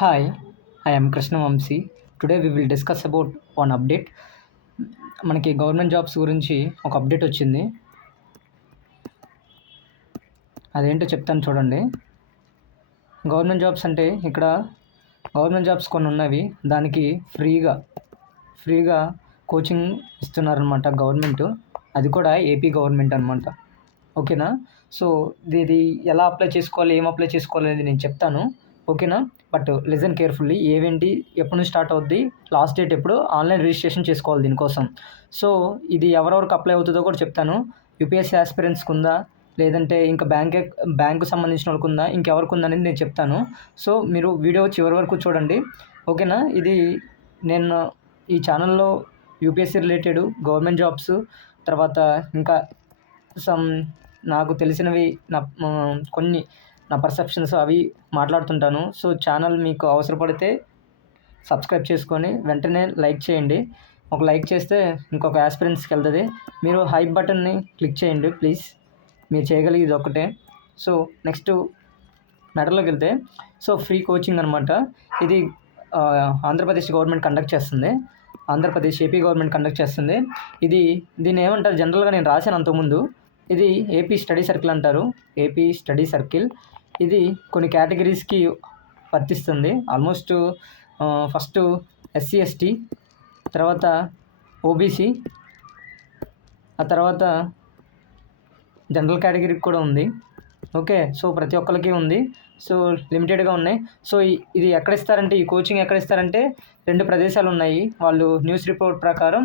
Hi, I am Krishna Vamsi. Today we will discuss about one update. మనకి government jobs గురించి ఒక update వచ్చింది. అదేంటో చెప్తాను చూడండి. గవర్నమెంట్ జాబ్స్ అంటే ఇక్కడ గవర్నమెంట్ జాబ్స్ కొన్ని ఉన్నవి. దానికి ఫ్రీగా కోచింగ్ ఇస్తున్నారనమాట గవర్నమెంట్. అది కూడా ఏపీ గవర్నమెంట్ అనమాట. ఓకేనా? సో ఇది ఎలా అప్లై చేసుకోవాలి, ఏం అప్లై చేసుకోవాలి అనేది నేను చెప్తాను. ఓకేనా? But listen carefully. ఏవేంటి, ఎప్పటి నుంచి స్టార్ట్ అవుద్ది, లాస్ట్ డేట్ ఎప్పుడు, ఆన్లైన్ రిజిస్ట్రేషన్ చేసుకోవాలి దీనికోసం. సో ఇది ఎవరెవరికి అప్లై అవుతుందో కూడా చెప్తాను. యూపీఎస్సీ ఆస్పిరెంట్స్కి ఉందా, లేదంటే ఇంకా బ్యాంకు సంబంధించిన వాళ్ళకి ఉందా, ఇంకెవరికి ఉందనేది నేను చెప్తాను. సో మీరు వీడియో చివరి వరకు చూడండి. ఓకేనా? ఇది నేను ఈ ఛానల్లో యూపీఎస్సీ రిలేటెడ్, గవర్నమెంట్ జాబ్స్, తర్వాత ఇంకా నాకు తెలిసినవి కొన్ని నా పర్సెప్షన్స్ అవి మాట్లాడుతుంటాను. సో ఛానల్ మీకు అవసరపడితే సబ్స్క్రైబ్ చేసుకొని వెంటనే లైక్ చేయండి. ఒక లైక్ చేస్తే ఇంకొక ఆస్పిరెంట్స్కి వెళ్తుంది. మీరు హైప్ బటన్ని క్లిక్ చేయండి ప్లీజ్. మీరు చేయగలిగేది ఒకటే. సో నెక్స్ట్ మ్యాటర్లోకి వెళ్తే, సో ఫ్రీ కోచింగ్ అనమాట. ఇది ఆంధ్రప్రదేశ్ గవర్నమెంట్ కండక్ట్ చేస్తుంది. ఏపీ గవర్నమెంట్ కండక్ట్ చేస్తుంది. దీన్ని ఏమంటారు, జనరల్గా నేను రాశాను అంతకుముందు. ఇది ఏపీ స్టడీ సర్కిల్ అంటారు. AP study circle. ఇది కొన్ని కేటగిరీస్కి వర్తిస్తుంది. ఆల్మోస్ట్ ఫస్ట్ ఎస్సీ ఎస్టీ, తర్వాత ఓబీసీ, ఆ తర్వాత జనరల్ కేటగిరీకి కూడా ఉంది. ఓకే, సో ప్రతి ఒక్కరికి ఉంది. సో లిమిటెడ్గా ఉన్నాయి. సో ఇది ఎక్కడ ఇస్తారంటే, ఈ కోచింగ్ ఎక్కడ ఇస్తారంటే 2 ప్రదేశాలు ఉన్నాయి. వాళ్ళు న్యూస్ రిపోర్ట్ ప్రకారం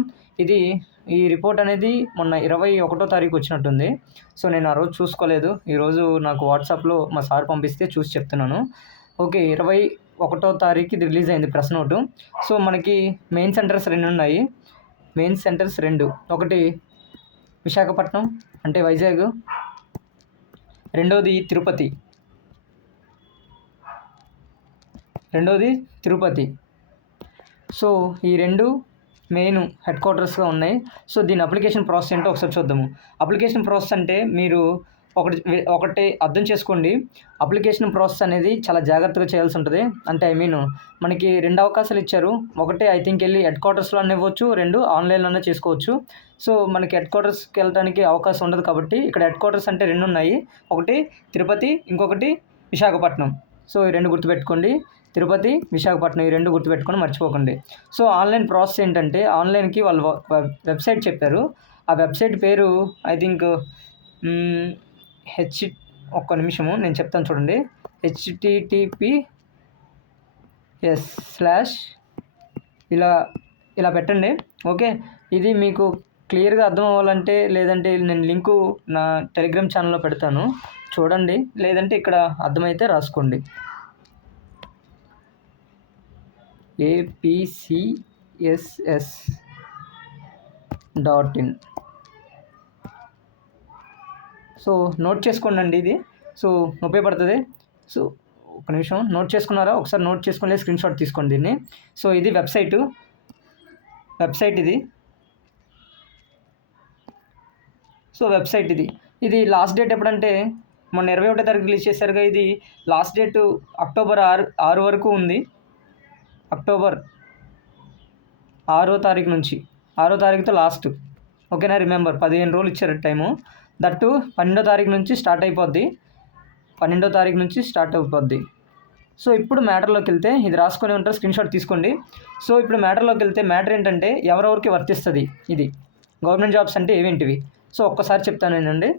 ఈ రిపోర్ట్ అనేది మొన్న 21వ తారీఖు వచ్చినట్టుంది. సో నేను ఆ రోజు చూసుకోలేదు. ఈరోజు నాకు వాట్సాప్లో మా సార్ పంపిస్తే చూసి చెప్తున్నాను. ఓకే, 21వ తారీఖు ఇది రిలీజ్ అయింది ప్రెస్ నోటు. సో మనకి మెయిన్ సెంటర్స్ 2 ఉన్నాయి. ఒకటి విశాఖపట్నం అంటే వైజాగ్, రెండోది తిరుపతి. సో ఈ 2 మెయిన్ హెడ్ క్వార్టర్స్గా ఉన్నాయి. సో దీని అప్లికేషన్ ప్రాసెస్ ఏంటో ఒకసారి చూద్దాము. అప్లికేషన్ ప్రాసెస్ అంటే మీరు ఒకటి అర్థం చేసుకోండి. అప్లికేషన్ ప్రాసెస్ అనేది చాలా జాగ్రత్తగా చేయాల్సి ఉంటుంది. అంటే మనకి 2 అవకాశాలు ఇచ్చారు. ఒకటి ఐ థింక్ వెళ్ళి హెడ్ క్వార్టర్స్లో ఇవ్వచ్చు, 2 ఆన్లైన్లోనే చేసుకోవచ్చు. సో మనకి హెడ్ క్వార్టర్స్కి వెళ్ళడానికి అవకాశం ఉండదు కాబట్టి ఇక్కడ హెడ్ క్వార్టర్స్ అంటే 2 ఉన్నాయి. ఒకటి తిరుపతి, ఇంకొకటి విశాఖపట్నం. సో ఈ 2 గుర్తుపెట్టుకోండి. తిరుపతి, విశాఖపట్నం, ఈ 2 గుర్తుపెట్టుకొని మర్చిపోకండి. సో ఆన్లైన్ ప్రాసెస్ ఏంటంటే, ఆన్లైన్కి వాళ్ళు వెబ్సైట్ చెప్పారు. ఆ వెబ్సైట్ పేరు ఐ థింక్ ఒక్క నిమిషము నేను చెప్తాను చూడండి. https/ ఇలా పెట్టండి. ఓకే, ఇది మీకు క్లియర్గా అర్థం అవ్వాలంటే, లేదంటే నేను లింకు నా టెలిగ్రామ్ ఛానల్లో పెడతాను చూడండి, లేదంటే ఇక్కడ అర్థమైతే రాసుకోండి. apcss.in. సో నోట్ చేసుకోండి ఇది. సో ఉపయోగపడుతుంది. సో ఒక నిమిషం నోట్ చేసుకున్నారా? ఒకసారి నోట్ చేసుకుని స్క్రీన్ షాట్ తీసుకోండి దీన్ని. సో ఇది వెబ్సైట్ ఇది. సో వెబ్సైట్ ఇది లాస్ట్ డేట్ ఎప్పుడంటే మొన్న 21వ తారీఖు రిలీజ్ చేశారుగా. ఇది లాస్ట్ డేట్ అక్టోబర్ 6 వరకు ఉంది. అక్టోబర్ 6వ తారీఖు నుంచి, 6వ తారీఖుతో లాస్ట్. ఓకేనా? రిమెంబర్ 15 రోజులు ఇచ్చారు టైము. దట్టు 12వ తారీఖు నుంచి స్టార్ట్ అయిపోద్ది. సో ఇప్పుడు మ్యాటర్లోకి వెళ్తే, ఇది రాసుకొని ఉంటారు, స్క్రీన్ షాట్ తీసుకోండి. సో ఇప్పుడు మ్యాటర్లోకి వెళ్తే, మ్యాటర్ ఏంటంటే ఎవరెవరికి వర్తిస్తుంది ఇది, గవర్నమెంట్ జాబ్స్ అంటే ఏవేంటివి. సో ఒక్కసారి చెప్తాను ఏంటండి,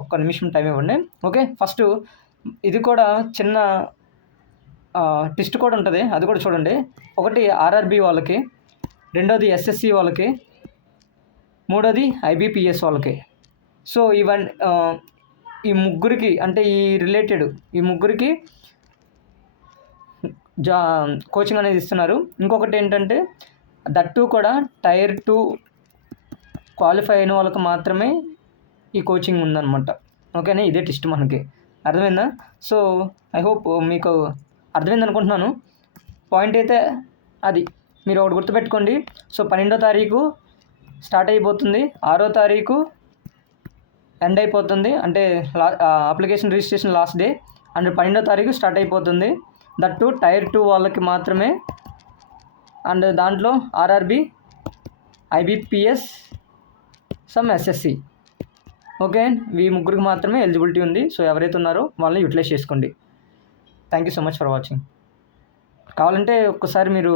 ఒక్క నిమిషం టైం ఇవ్వండి. ఓకే, ఫస్ట్ ఇది కూడా చిన్న టెస్ట్ కూడా ఉంటుంది, అది కూడా చూడండి. ఒకటి ఆర్ఆర్బి వాళ్ళకి, రెండోది ఎస్ఎస్సి వాళ్ళకి, మూడోది ఐబిపిఎస్ వాళ్ళకి. సో ఈ ముగ్గురికి అంటే ఈ ముగ్గురికి కోచింగ్ అనేది ఇస్తున్నారు. ఇంకొకటి ఏంటంటే దట్టు కూడా టైర్ 2 క్వాలిఫై అయిన వాళ్ళకి మాత్రమే ఈ కోచింగ్ ఉందన్నమాట. ఓకేనా? ఇదే టెస్ట్ మనకి. అర్థమైందా? సో ఐ హోప్ మీకు అర్థమైంది అనుకుంటున్నాను. పాయింట్ అయితే అది మీరు ఒకటి గుర్తుపెట్టుకోండి. సో 12వ తారీఖు స్టార్ట్ అయిపోతుంది, 6వ తారీఖు ఎండ్ అయిపోతుంది. అంటే application registration last day. And 12వ తారీఖు స్టార్ట్ అయిపోతుంది. దట్టు టైర్ 2 వాళ్ళకి మాత్రమే. అండ్ దాంట్లో RRB, IBPS, some SSC. Okay, ఈ ముగ్గురికి మాత్రమే ఎలిజిబిలిటీ ఉంది. సో ఎవరైతే ఉన్నారో వాళ్ళని యూటిలైజ్ చేసుకోండి. Thank you so much for watching. కావాలంటే ఒక్కసారి మీరు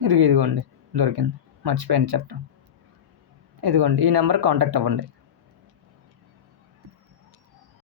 ఇదిగోండి, దొరికింది, మర్చిపోయాను చెప్పడం. ఇదిగోండి, ఈ నెంబర్ కాంటాక్ట్ అవ్వండి.